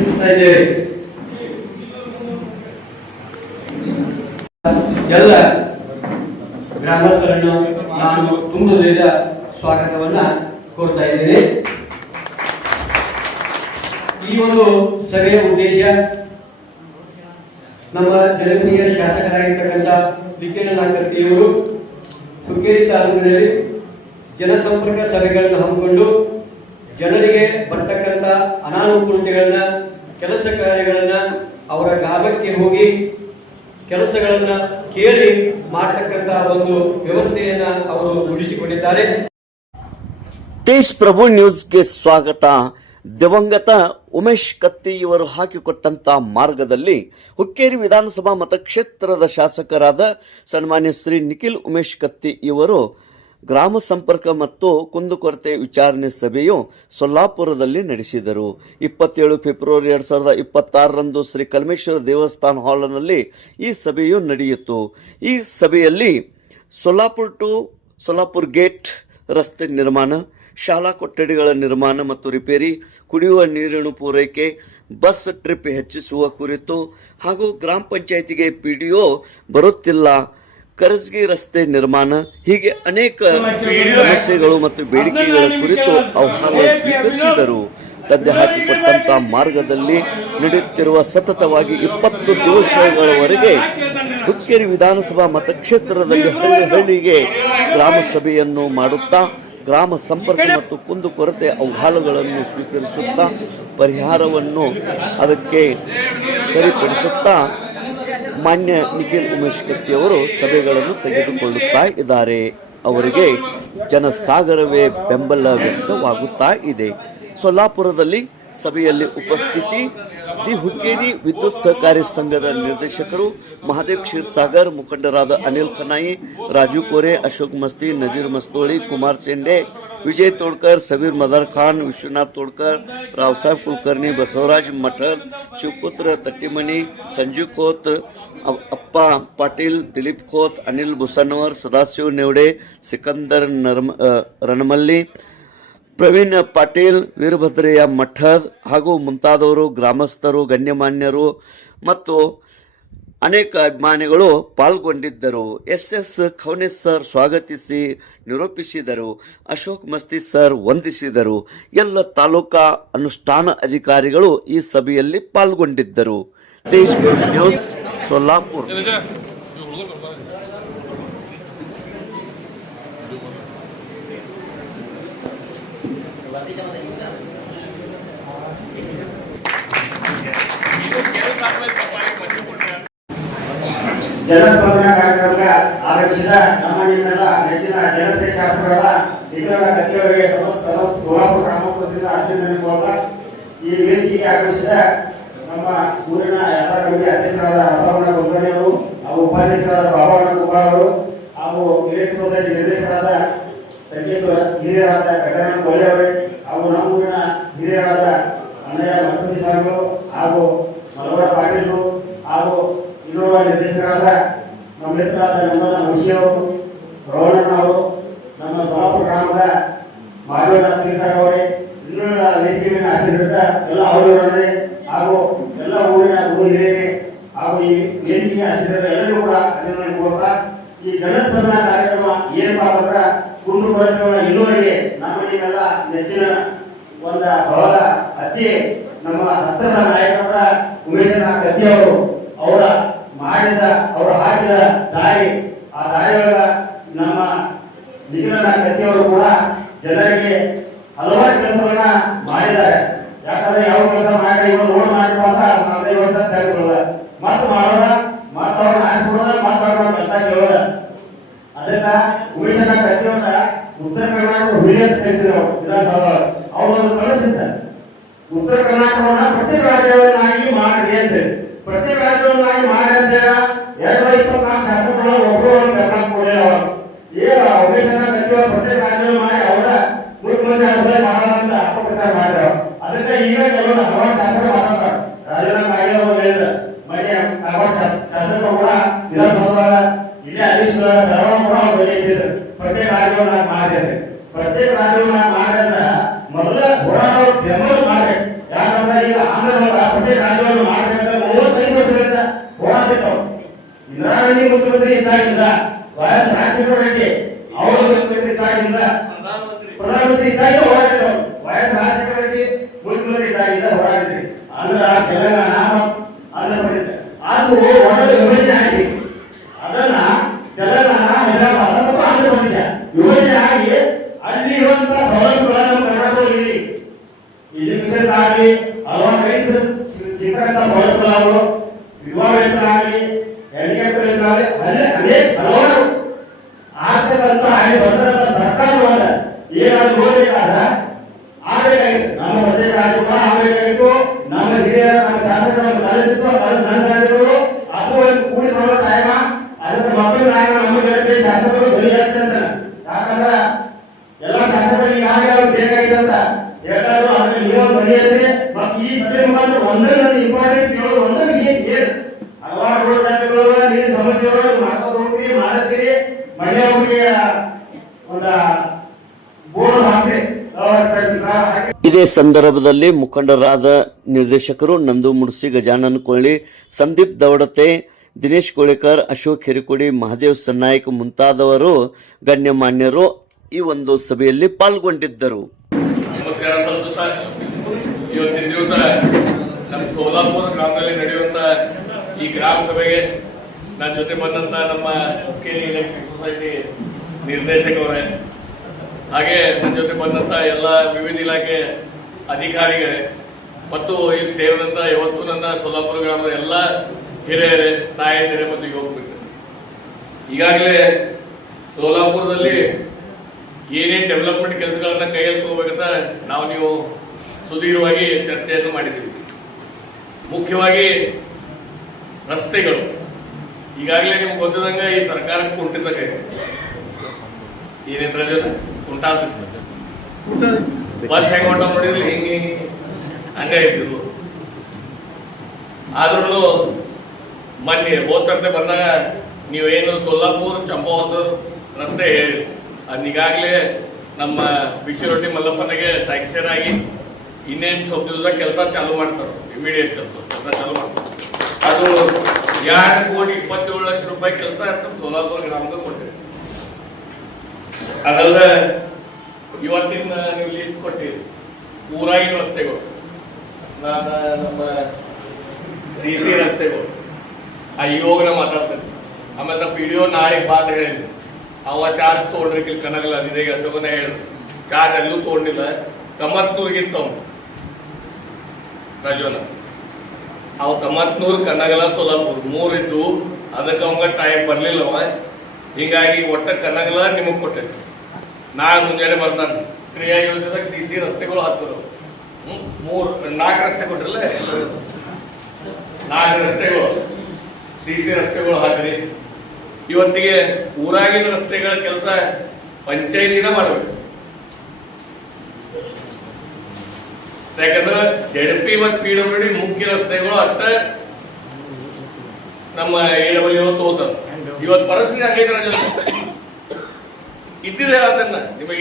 ವಿನಂತಿಸುತ್ತಾ ಇದ್ದೇವೆ. ಎಲ್ಲ ಗ್ರಾಮಸ್ಥರನ್ನು ನಾನು ತುಂಬುವುದರಿಂದ ಸ್ವಾಗತವನ್ನ ಕೋರ್ತಾ ಇದ್ದೇನೆ. ಈ ಒಂದು ಸಭೆಯ ಉದ್ದೇಶ ನಮ್ಮ ಜನಪ್ರಿಯ ಶಾಸಕರಾಗಿರ್ತಕ್ಕಂಥ ಲಿಖಿನಕರ್ತಿಯವರು ಹುಕ್ಕೇರಿ ತಾಲೂಕಿನಲ್ಲಿ ಜನಸಂಪರ್ಕ ಸಭೆಗಳನ್ನು ಹಮ್ಮಿಕೊಂಡು ಜನರಿಗೆ ಬರ್ತಕ್ಕಂಥ ಅನಾನುಕೂಲತೆಗಳನ್ನ, ಕೆಲಸ ಕಾರ್ಯಗಳನ್ನ ಅವರ ಗ್ರಾಮಕ್ಕೆ ಹೋಗಿ ಕೆಲಸಗಳನ್ನ ಕೇಳಿ ಮಾಡತಕ್ಕಂಥ ಒಂದು ವ್ಯವಸ್ಥೆಯನ್ನ ಅವರು ರೂಢಿಸಿಕೊಂಡಿದ್ದಾರೆ. ತೇಜ್ ಪ್ರಭು ನ್ಯೂಸ್ಗೆ ಸ್ವಾಗತ. ದಿವಂಗತ ಉಮೇಶ್ ಕತ್ತಿ ಇವರು ಹಾಕಿಕೊಟ್ಟಂತ ಮಾರ್ಗದಲ್ಲಿ ಹುಕ್ಕೇರಿ ವಿಧಾನಸಭಾ ಮತಕ್ಷೇತ್ರದ ಶಾಸಕರಾದ ಸನ್ಮಾನ್ಯ ಶ್ರೀ ನಿಖಿಲ್ ಉಮೇಶ್ ಕತ್ತಿ ಇವರು ಗ್ರಾಮ ಸಂಪರ್ಕ ಮತ್ತು ಕುಂದುಕೊರತೆ ವಿಚಾರಣೆ ಸಭೆಯು ಸೊಲ್ಲಾಪುರದಲ್ಲಿ ನಡೆಸಿದರು. 27 ಫೆಬ್ರವರಿ 2026ರಂದು ಶ್ರೀ ಕಲ್ಮೇಶ್ವರ ದೇವಸ್ಥಾನ ಹಾಲ್ನಲ್ಲಿ ಈ ಸಭೆಯು ನಡೆಯಿತು. ಈ ಸಭೆಯಲ್ಲಿ ಸೊಲ್ಲಾಪುರ ಟು ಸೊಲ್ಲಾಪುರ ಗೇಟ್ ರಸ್ತೆ ನಿರ್ಮಾಣ, ಶಾಲಾ ಕೊಠಡಿಗಳ ನಿರ್ಮಾಣ ಮತ್ತು ರಿಪೇರಿ, ಕುಡಿಯುವ ನೀರಿನ ಪೂರೈಕೆ, ಬಸ್ ಟ್ರಿಪ್ ಹೆಚ್ಚಿಸುವ ಕುರಿತು ಹಾಗೂ ಗ್ರಾಮ ಪಂಚಾಯಿತಿಗೆ PDO ಬರುತ್ತಿಲ್ಲ, ಕರಜಗಿ ರಸ್ತೆ ನಿರ್ಮಾಣ, ಹೀಗೆ ಅನೇಕ ಸಮಸ್ಯೆಗಳು ಮತ್ತು ಬೇಡಿಕೆಗಳ ಕುರಿತು ಅಹವಾಲು ಸ್ವೀಕರಿಸಿದರು. ತಂದೆ ಹಾಕಿಕೊಟ್ಟಂತಹ ಮಾರ್ಗದಲ್ಲಿ ನಡೆಯುತ್ತಿರುವ ಸತತವಾಗಿ 20 ದಿವಸಗಳವರೆಗೆ ಹುಕ್ಕೇರಿ ವಿಧಾನಸಭಾ ಮತಕ್ಷೇತ್ರದಲ್ಲಿ ಹಳ್ಳಿಗೆ ಗ್ರಾಮ ಸಭೆಯನ್ನು ಮಾಡುತ್ತಾ ಗ್ರಾಮ ಸಂಪರ್ಕ ಮತ್ತು ಕುಂದುಕೊರತೆ ಅಹವಾಲುಗಳನ್ನು ಸ್ವೀಕರಿಸುತ್ತಾ ಪರಿಹಾರವನ್ನು ಅದಕ್ಕೆ ಸರಿಪಡಿಸುತ್ತಾ ಮಾನ್ಯ ನಿಖಿಲ್ ಉಮೇಶ್ ಕತ್ತಿ ಅವರು ಸಭೆಗಳನ್ನು ತೆಗೆದುಕೊಳ್ಳುತ್ತಾ ಇದ್ದಾರೆ. ಅವರಿಗೆ ಜನಸಾಗರವೇ ಬೆಂಬಲ ವ್ಯಕ್ತವಾಗುತ್ತಾ ಇದೆ. ಸೊಲ್ಲಾಪುರದಲ್ಲಿ ಸಭೆಯಲ್ಲಿ ಉಪಸ್ಥಿತಿ ದಿ ಹುಕ್ಕೇರಿ ವಿದ್ಯುತ್ ಸಹಕಾರಿ ಸಂಘದ ನಿರ್ದೇಶಕರು ಮಹಾದೇವ್ ಕ್ಷೀರ್ಸಾಗರ್, ಮುಖಂಡರಾದ ಅನಿಲ್ ಖನಾಯಿ, ರಾಜು ಕೋರೆ, ಅಶೋಕ್ ಮಸ್ತಿ, ನಜೀರ್ ಮಸ್ತೋಳಿ, ಕುಮಾರ್ ಚೆಂಡೆ, ವಿಜಯ್ ತೋಡ್ಕರ್, सबीर मदर खान, विश्वनाथ तोडकर, रावसाहेब कुलकर्णी, बसवराज मठद, शिवपुत्र तट्टीमणी, संजीव खोत, अप्पा पाटील, दिलीप खोत, अनिल भुसानवर, सदाशिव नेवडे, सिकंदर रणमल्ली, ಪ್ರವೀಣ್ ಪಾಟೀಲ್, ವೀರಭದ್ರಯ್ಯ ಮಠದ್ ಹಾಗೂ ಮುಂತಾದವರು, ಗ್ರಾಮಸ್ಥರು, ಗಣ್ಯಮಾನ್ಯರು ಮತ್ತು ಅನೇಕ ಅಭಿಮಾನಿಗಳು ಪಾಲ್ಗೊಂಡಿದ್ದರು. SS ಖೌನೆ ಸರ್ ಸ್ವಾಗತಿಸಿ ನಿರೂಪಿಸಿದರು. ಅಶೋಕ್ ಮಸ್ತಿ ಸರ್ ವಂದಿಸಿದರು. ಎಲ್ಲ ತಾಲೂಕಾ ಅನುಷ್ಠಾನ ಅಧಿಕಾರಿಗಳು ಈ ಸಭೆಯಲ್ಲಿ ಪಾಲ್ಗೊಂಡಿದ್ದರು. ತೇಜ್ ನ್ಯೂಸ್, ಸೊಲ್ಲಾಪುರ. ಜನಸ್ಪಂದನ ಕಾರ್ಯಕ್ರಮಕ್ಕೆ ಆಗಮಿಸಿದ ನಮ್ಮ ನಿಮ್ಮೆಲ್ಲ ನೆಚ್ಚಿನ ಜನಪ್ರಿಯ ಶಾಸಕರಾದ ನಿಖಿಲ್ ಕತ್ತಿಯವರಿಗೆ ಸೋಲಾಪುರ ಗ್ರಾಮಸ್ಥರಿಂದ ಅಭಿನಂದನೆ. ಈ ವೇದಿಕೆಗೆ ಆಗಮಿಸಿದ ನಮ್ಮ ಊರಿನ ಎಲ್ಲ ಕಮಿಟಿ ಅಧ್ಯಕ್ಷರಾದ ಬಸವಣ್ಣ ಗೊಂದನಿ ಅವರು ಹಾಗೂ ಉಪಾಧ್ಯಕ್ಷರಾದ ಬಾಬಣ್ಣ ಕುಮಾರ್ ಅವರು ಹಾಗೂ ವಿಲೇಜ್ ಸೊಸೈಟಿ ನಿರ್ದೇಶಕರಾದ ಸಂಗೀತ ಹಿರಿಯರಾದ ಗಜಾನನ ಗೋಳೆ ಅವರೇ ಹಾಗೂ ನಮ್ಮ ಊರಿನ ಹಿರಿಯರಾದ ಅಣ್ಣಯ್ಯ ಮಠದಿ ಸಾಹೇಬರು ಹಾಗೂ ಮಲವರ ಪಾಟೀಲ್ ಹಾಗೂ ಇನ್ನೋರ್ವ ನಿರ್ದೇಶಕರಾದ ನಮ್ಮ ಮಿತ್ರರಾದ ನಮ್ಮನ ಮುಷಿ ಅವರು, ರೋಹಣಣ್ಣ ಅವರು, ನಮ್ಮ ಸೋಲಾಪುರ ಗ್ರಾಮದ ಮಾಧವನಾಥ ಶ್ರೀಸಾಗರ್ ಅವರೇ, ಇನ್ನುಳಿದ ವೇದಿಕೆ ಮೇಲೆ ಆಶೀರ್ವಾದ ಎಲ್ಲ ಅವರವರೇ ಹಾಗೂ ಎಲ್ಲ ಊರಿನ ಗುರು ಹಿರಿಯರಿಗೆ ಹಾಗೂ ಈ ವೇದಿಕೆಗೆ ಆಶೀರ್ವಾದ ಎಲ್ಲರಿಗೂ ಕೂಡ ಅಭಿನಂದನೆ ಕೊಡ್ತಾ, ಈ ಜನಸ್ಪಂದನ ಕಾರ್ಯಕ್ರಮ ಏನಪ್ಪಾ ಅಂದ್ರೆ ಕುಂದುಕೊರತೆಗಳ ಇಳುವರಿಗೆ ನಮ್ಮ ನೀವೆಲ್ಲ ನೆಚ್ಚಿನ ಒಂದು ಬಹಳ ಅತಿ ನಮ್ಮ ಹತ್ತಿರದ ನಾಯಕರ ಉಮೇಶ್ ಕತ್ತಿ ಅವರು ಅವರು ಹಾಕಿದ ದಾರಿ, ಆ ದಾರಿಯೊಳಗ ನಮ್ಮ ನಿಖಿಲ್ ಕತ್ತಿ ಅವರು ಕೂಡ ಜನರಿಗೆ ಹಲವಾರು ಕೆಲಸಗಳನ್ನ ಮಾಡಿದ್ದಾರೆ. ಯಾಕಂದ್ರೆ ಯಾವ ಕೆಲಸ ಮಾಡಿ ಇವರು ರೋಡ್ ಮಾಡಿಕೊಂಡ 45 ವರ್ಷ ತೆಗೆದುಕೊಳ್ಳೋದ ಮತ್ತೆ ಮಾಡೋದ, ಮತ್ತೆ ಅವ್ರನ್ನ ಆರಿಸ್ಬಿಡೋದ, ಮತ್ತೆ ಅವ್ರನ್ನ ಕೆಲಸ ಕೇಳೋದ. ಅದಕ್ಕ ಉಮೇಶ್ ಕತ್ತಿ ಅವರ ಉತ್ತರ ಕರ್ನಾಟಕದ ಹುಲಿ ಅಂತ ಹೇಳ್ತಿದ್ರು ವಿಧಾನಸಭಾ. ಅವ್ರೊಂದು ಕನಸಿದ್ದ, ಉತ್ತರ ಕರ್ನಾಟಕವನ್ನ ಪ್ರತ್ಯೇಕ ರಾಜ್ಯವನ್ನಾಗಿ ಮಾಡಿ ಅಂತ. ಪ್ರತ್ಯೇಕ ರಾಜ್ಯವನ್ನಾಗಿ ಮಾಡಿ ಅಂತ 224 ಶಾಸಕರು ಒಬ್ಬರು ಕರ್ನಾಟಕ ಕೊಡಲಿಲ್ಲ. ಉಮೇಶ್ ಕತ್ತಿ ಅವರು ಪ್ರತ್ಯೇಕ ರಾಜ್ಯವನ್ನು ಮಾಡಿ ಅವರ ಮುಖ್ಯಮಂತ್ರಿ ಆಸರೆ ಮಾಡೋಣ ಅಂತ ಅಪಪ್ರಚಾರ ಮಾಡಿದ್ರು. ಅದಕ್ಕೆ ಈಗ ಕೆಲವರು ಹಲವಾರು ಶಾಸಕರು ಮಾತಾಡ್ತಾರೆ. ರಾಜೀನಾಮೆ ಆಗಿರೋರು ಹೇಳಿದ್ರೆ ಮನೆ ಹಲವಾರು ಶಾಸಕರು ಕೂಡ ವಿಧಾನಸೌಧ ಇಲ್ಲೇ ಅಧಿಷ್ಠಾನ ಬೆಳಗಾವಿ ಕೂಡ ಅವ್ರು ಬೆಳೆಯಿದ್ರು ಪ್ರತ್ಯೇಕ ರಾಜ್ಯವನ್ನಾಗಿ ಮಾಡಿ. ಪ್ರತ್ಯೇಕ ರಾಜ್ಯವನ್ನಾಗಿ ಮಾಡಿದ್ರೆ ಮೊದಲ ಹೋರಾಟವರು ಬೆಂಬಲ ಮಾಡ್ಬೇಕು. ಯಾಕಂದ್ರೆ ಈಗ ಅಂದ್ರೆ ಪ್ರತ್ಯೇಕ ರಾಜ್ಯವನ್ನು ಮಾಡಬೇಕಂತ 35 ವರ್ಷಗಳಿಂದ ಹೋರಾಡ್ತಿರ್ತಾವ. ಇಂದಿರಾ ಗಾಂಧಿ ಮುಖ್ಯಮಂತ್ರಿ ಇದ್ದಾಗಿಂದ ವೈಎಸ್ ರಾಜಶೇಖರ ರೆಡ್ಡಿ ಅವರು ಮುಖ್ಯಮಂತ್ರಿ ಇದ್ದಾಗಿಂದ ಪ್ರಧಾನಮಂತ್ರಿ ಇದ್ದಾಗ ಹೋರಾಡಿದ್ರು. ವೈಎಸ್ ರಾಜಶೇಖರ ರೆಡ್ಡಿ ಮುಖ್ಯಮಂತ್ರಿ ಇದ್ದಾಗಿಂದ ಹೋರಾಡಿದ್ರಿ. ಆಂಧ್ರ, ತೆಲಂಗಾಣ, ಆಂಧ್ರ ಪ್ರದೇಶ ಅದು ಒಳ್ಳೆ ವಿಭಜನೆ ಆಗಿ ಅದನ್ನ ತೆಲಂಗಾಣ, ಹೈದರಾಬಾದ್ ಮತ್ತು ಆಂಧ್ರ ಪ್ರದೇಶ ವಿಭಜನೆ ಆಗಿ ಅಲ್ಲಿ ಇರುವಂತಹ ಸೌಲಭ್ಯಗಳನ್ನು ನಮ್ಮ ಕರ್ನಾಟಕದಲ್ಲಿ ಎಜುಕೇಶನ್ ಆಗಲಿ ಹಲವಾರು ರೈತರು ಸಿಕ್ಕಂತ ಸೌಲಭ್ಯಗಳು ವಿವಾಹ ವೇತನ ಆಗಲಿ ಹ್ಯಾಂಡಿಕ್ಯಾಪ್ ವೇತನ ಆಗಲಿ ಅನೇಕ ಹಲವಾರು ಆಗ್ತಕ್ಕಂಥ ಅಲ್ಲಿ ಬಂದಂತ ಸರ್ಕಾರವನ್ನ ಏನಾದ್ರು ಹೋಗಬೇಕಾದ ಆಗಬೇಕಾಗಿತ್ತು. ನಮ್ಮ ಪ್ರತ್ಯೇಕ ರಾಜ್ಯ ಕೂಡ ಆಗಬೇಕಾಗಿತ್ತು. ನಮ್ಮ ಹಿರಿಯರ ನಮ್ಮ ಶಾಸಕರ ನಮ್ಮ ಕಾಲೇಜಿತ್ತು ನಡೆಸಿದ್ರು ಅದು ಕೂಡಿ ಬರುವ ಟೈಮ ಅದಕ್ಕೆ ಮಕ್ಕಳ ನಾಯಕ ನಮ್ಮ ಜನತೆ ಶಾಸಕರು ಧ್ವನಿ ಅಂತ. ಯಾಕಂದ್ರೆ ಎಲ್ಲ ಶಾಸಕರಿಗೆ ಈಗಾಗಲೇ ಅವ್ರು ಬೇಕಾಗಿದೆ ಅಂತ ಯಾಕಂದ್ರೆ ಅದ್ರ ನೀವು ಧ್ವನಿ ಅಂದ್ರೆ ಮತ್ತು ಈ ಸಭೆ ಮುಖಾಂತರ ಒಂದೇ ನನ್ನ ಇಂಪಾರ್ಟೆಂಟ್ ಕೇಳೋದು ಒಂದೇ ವಿಷಯ ಏನು ಹಲವಾರು ರೋಡ್ ಜಾತಿಗಳು ನೀರಿನ ಸಮಸ್ಯೆಗಳು ಮಾಡ್ಕೊಂಡು ಹೋಗ್ತೀರಿ ಮಾಡುತ್ತೀರಿ ಮಹಿಳೆಯರಿಗೆ ಒಂದು ಬೋರ್ಡ್ ಹಾಕ್ಸಿ ಇದೇ ಸಂದರ್ಭದಲ್ಲಿ ಮುಖಂಡರಾದ ನಿರ್ದೇಶಕರು ನಂದು ಮುಡ್ಸಿ, ಗಜಾನನ್ ಕೊಳ್ಳಿ, ಸಂದೀಪ್ ದವಡತೆ, ದಿನೇಶ್ ಕೋಳಿಕರ್, ಅಶೋಕ್ ಹಿರಿಕೊಡಿ, ಮಹಾದೇವ್ ಸನ್ನಾಯಕ್ ಮುಂತಾದವರು ಗಣ್ಯಮಾನ್ಯರು ಈ ಒಂದು ಸಭೆಯಲ್ಲಿ ಪಾಲ್ಗೊಂಡಿದ್ದರು. ನಮಸ್ಕಾರ ಸಲ್ಲಿಸುತ್ತಾ ಇವತ್ತಿನ ದಿವಸ ನಮ್ಮ ಸೋಲಾಪುರ ಗ್ರಾಮದಲ್ಲಿ ನಡೆಯುವಂತ ಈ ಗ್ರಾಮ ಸಭೆಗೆ ನನ್ನ ಜೊತೆ ಬಂದಂತ ನಮ್ಮ ಹುಕ್ಕೇರಿ ಎಲೆಕ್ಟ್ರಿಕ್ ಸೊಸೈಟಿ ನಿರ್ದೇಶಕರೇ, ಹಾಗೆ ನನ್ನ ಜೊತೆ ಬಂದಂತ ಎಲ್ಲ ವಿವಿಧ ಇಲಾಖೆ ಅಧಿಕಾರಿಗಳೇ ಮತ್ತು ಇಲ್ಲಿ ಸೇರಿದಂತ ಇವತ್ತು ನನ್ನ ಸೋಲಾಪುರ ಗ್ರಾಮದ ಎಲ್ಲ ಹಿರಿಯರೇ, ತಾಯಂದಿರೇ ಮತ್ತು ಯುವಕ ಮಿತ್ರರು, ಈಗಾಗಲೇ ಸೋಲಾಪುರದಲ್ಲಿ ಏನೇನು ಡೆವಲಪ್ಮೆಂಟ್ ಕೆಲಸಗಳನ್ನ ಕೈಯಲ್ಲಿ ತಗೋಬೇಕಂತ ನೀವು ಸುದೀರ್ಘವಾಗಿ ಚರ್ಚೆಯನ್ನು ಮಾಡಿದ್ದೀವಿ. ಮುಖ್ಯವಾಗಿ ರಸ್ತೆಗಳು ಈಗಾಗಲೇ ನಿಮ್ಗೆ ಗೊತ್ತಿದಂಗೆ ಈ ಸರ್ಕಾರಕ್ಕೆ ಕುಂಠಿತ ಕೈ ಏನೇನ್ ಉಂಟಾದ ಬಸ್ ಹೆಂಗ್ ಹೊಂಟ ನೋಡಿದ್ರೆ ಹಿಂಗೆ ಹಂಗ ಇದ್ದು. ಆದ್ರೂ ಮೊನ್ನೆ ಹೋದ ಸರ್ತೆ ಬಂದಾಗ ನೀವೇನು ಸೋಲಾಪುರ್ ಚಂಪಾವಸರ್ ರಸ್ತೆ ಹೇಳಿ ಅದೀಗಾಗಲೇ ನಮ್ಮ ಬಿಸಿ ರೊಟ್ಟಿ ಮಲ್ಲಪ್ಪನಿಗೆ ಸ್ಯಾಂಕ್ಷನ್ ಆಗಿ ಇನ್ನೇನು ಸ್ವಲ್ಪ ದಿವಸ ಕೆಲಸ ಚಾಲೂ ಮಾಡ್ತಾರೆ. ಇಮಿಡಿಯೇಟ್ ಕೆಲಸ ಚಾಲೂ ಮಾಡ್ತಾರೆ. ಅದು 2,27,00,000 ಕೆಲಸ ನಮ್ಮ ಸೋಲಾಪುರ ಗ್ರಾಮಕ್ಕೆ ಕೊಟ್ಟಿದೆ. ಅದಲ್ಲ ಇವತ್ತಿನ ನೀವು ಲೀಸ್ಟ್ ಕೊಟ್ಟಿರಿ ಊರಾಗಿನ ರಸ್ತೆಗಳು, ನಮ್ಮ CC ರಸ್ತೆಗಳು ಇವಾಗ ನಾ ಮಾತಾಡ್ತೇನೆ. ಆಮೇಲೆ ನಮ್ಮ PDO ನಾಳೆ ಬಾತ್ ಹೇಳಿದ್ವಿ ಅವ ಚಾರ್ಜ್ ತೊಗೊಂಡ್ರಿ ಇಲ್ಲಿ ಕನಗಲ್ಲ ಅದಿದೆ ಅಶೋಕನ ಹೇಳಿ ಚಾರ್ಜ್ ಎಲ್ಲೂ ತೊಗೊಂಡಿಲ್ಲ. ಕಮತ್ನೂರ್ಗಿತ್ತವ ರಾಜೋನ ಅವು ಕಮತ್ನೂರ್, ಕನಗಲ, ಸೋಲಾಪುರ್ 3 ಇದ್ದು ಅದಕ್ಕೆ ಅವಂಗ ಟೈಮ್ ಬರ್ಲಿಲ್ಲ ಅವ. ಹಿಂಗಾಗಿ ಒಟ್ಟ ಕನಗಲ ನಿಮಗ್ ಕೊಟ್ಟಿದ್ದೆ. ನಾಳೆ ಮುಂಜಾನೆ ಬರ್ತಾನೆ ಕ್ರಿಯಾ ಯೋಜನೆದಾಗ CC ರಸ್ತೆಗಳು ಹಾಕ್ತಿರು 4 ರಸ್ತೆ ಕೊಟ್ಟಿರಲ್ಲ, 4 ರಸ್ತೆಗಳು CC ರಸ್ತೆಗಳು ಹಾಕ್ರಿ. ಇವತ್ತಿಗೆ ಊರಾಗಿನ ರಸ್ತೆಗಳ ಕೆಲಸ ಪಂಚಾಯತಿನ ಮಾಡಬೇಕು. ಯಾಕಂದ್ರೆ ZP ಮತ್ತು PWD ಮುಖ್ಯ ರಸ್ತೆಗಳು ಅಷ್ಟ ನಮ್ಮ AWO ತಗೋತಾರೆ. ಇವತ್ತು ಪರಿಸ್ಥಿತಿ ಆಗೈತೆ ಇದ್ದಿದೆ ಅದನ್ನ ನಿಮಗೆ